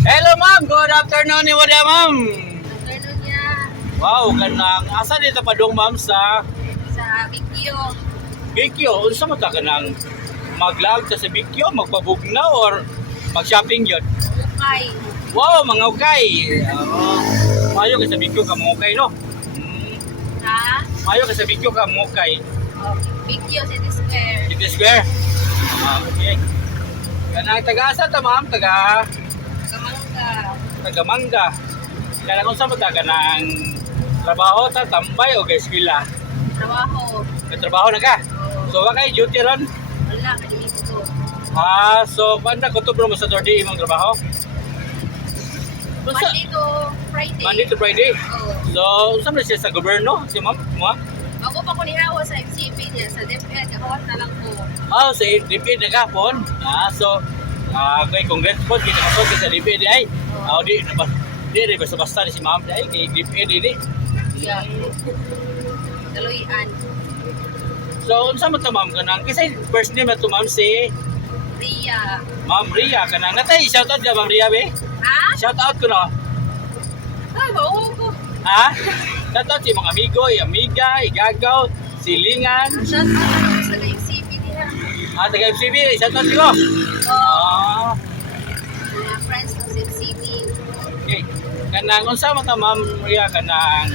Hello ma'am, good afternoon ni Wada ma'am. Afternoon niya Wow, kanang asa dito pa dong ma'am sa sa Bigyo. Bikyo. Unsa man ta kanang maglag ta sa Bikyo, magpabugnaw or mag-shopping yun? Ukay. Wow, mga ukay. Mayo ka sa Bikyo ka mga ukay no. Ha? Mayo ka sa Bikyo ka mga ukay. Oh, Bigyo City Square. City Square. Okay. Kanang taga asa ta ma'am, taga Kamangka. Kanang unsa man ta kanang trabaho ta tambay o eskwela? Trabaho. Trabaho na ka. So wa kay duty ron? Wala, kalilig ko. So banda ko to mo sa Saturday imong trabaho? Unsa? Monday to Friday. Monday to Friday. Oo. So unsa man siya sa gobyerno si ma'am? Mo? Bago pa ko nihawa sa MCP niya, sa DepEd, kahawat na lang ko. Sa DPD na kapon. Kay congress po kita kapon sa DPD ay. Di basta-basta ni si ma'am ay kay DPD ni. Yeah. Daloyan. So unsa man ta ma'am kanang kisay first name na to ma'am si Ria. Ma'am Ria kanang natay shout out ka ma'am Ria be. Ha? Shout out ko no. Ay, mauho ko. Ha? Shout out si mga amigo, amiga, igagaw, silingan. Shout out ako sa MCP niya. Taga FCB, shout out ko. Oo. Mga friends ko sa MCP. Okay. Kanang unsa man ta ma'am Ria kanang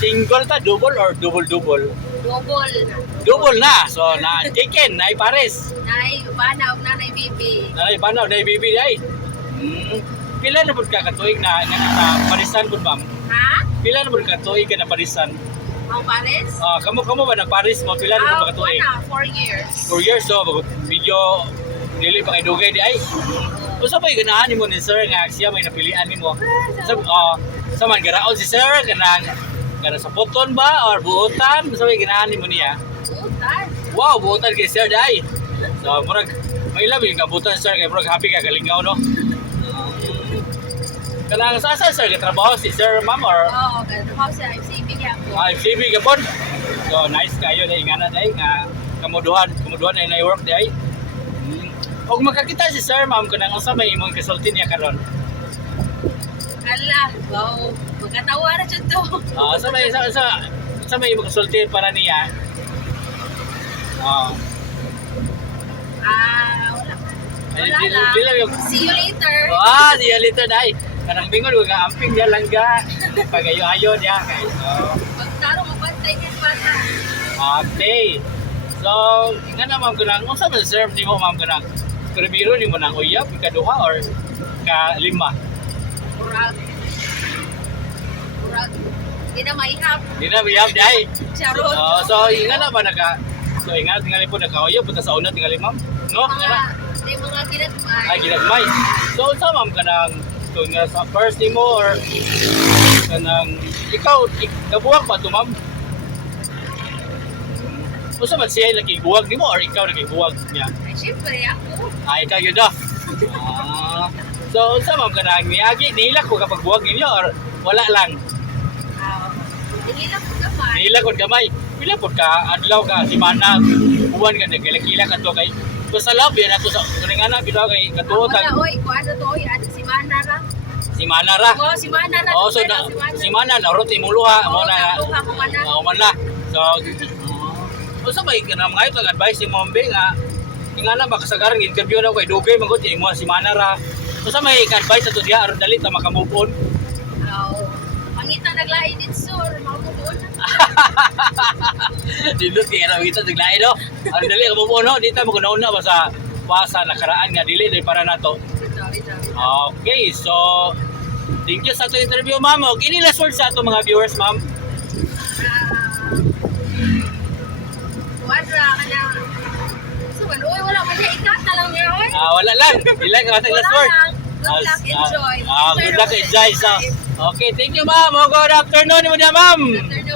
single ta double or double? Double. Double na. So na chicken, na pares. Nay, bana og nanay bibi. Na banaw na bibi ay. Pila na pud ka katuig na parisan pud ma'am? Ha? Pila na pud ka tuig ka na parisan? Ang pares? Kamo ba nagparis mo pila na pud ka tuig? 4 years. 4 years so video dili pa kay dugay di ay. Usa pa ganahan nimo ni sir nga siya may napilian nimo. Sa man garaon si sir kanang sa puton ba or buotan? Usa pa ganahan nimo niya? Utan. Wow, buotan kay sir dai. So murag may labi ka buotan sir kay murag happy ka kalingaw no. Kanang sa sir trabaho si sir ma'am or Oo, trabaho sa MCP niya ako. FCB ka po? So nice kayo na ingana dai nga kamuduhan na work dai. Og makakita si sir ma'am kanang unsa may imong kasulti niya karon. Ala, wow. Magkatawa na dyan to. Sa may imong kasulti para niya. Wala. Wala lang. See you later. Diya lito dai. Kanang bingon ko nga amping dia langga. Pagayo-ayo dia kay. Pagtaro mabantay ka bata. Okay. So, ingana ma'am kanang unsa man serve nimo ma'am kanang kribiro nimo nang uyab ikaduha or ka-lima? Kurag. Hindi na maihap. Di na uyab dai. Charot. So ingana ba so ingana tingali po nakauyab punta sa una tingali ma'am? No? Ingana. Mga ginagmay. Ay ginagmay. So unsa ma'am kanang so nga sa first nimo or kanang ikaw kabuwag pa to ma'am? Unsa man siya nakibuwag nimo or ikaw nakibuwag niya? Ay, syempre ako. Ikaw yun daw. So unsa ma'am kanang niagi nihilak ko kapag buwag ninyo or wala lang? Hindi lang ko gamay. Nihilak ko gamay. Pila po ka adlaw ka simana buwan ka nagkilak-kilak ato kay sa lab yan ato sa kanang bitaw kay katuotan. Wala, oy. Kung ano to, oy. Ano, si Manara. Si Manara. Oo, si Manara. So si Mana na rot imong luha mo na. Luha ko man na. Man na. So unsa ba kanang mga ito advice ni Mombe nga ingana ba kasagaran interview na kay dugay magud imo si Manara. Unsa may advice ato diha aron dali ta makamove on? Pangita naglahi din sur, mamubuon na. Dito kaya na kita naglahi no. Aron dali ka move on no. Dito mo kunauna ba sa pasa nakaraan nga dili para nato. Okay, so thank you sa ato interview ma'am. Og ini last word sa ato mga viewers ma'am. Wadra ka na. So, uy, wala man niya. Ikata lang niya, oy. Wala lang. Ilang ka matang last word. Good luck, enjoy. Good luck, enjoy. So, okay, thank you ma'am. Good afternoon mo na ma'am. Good afternoon.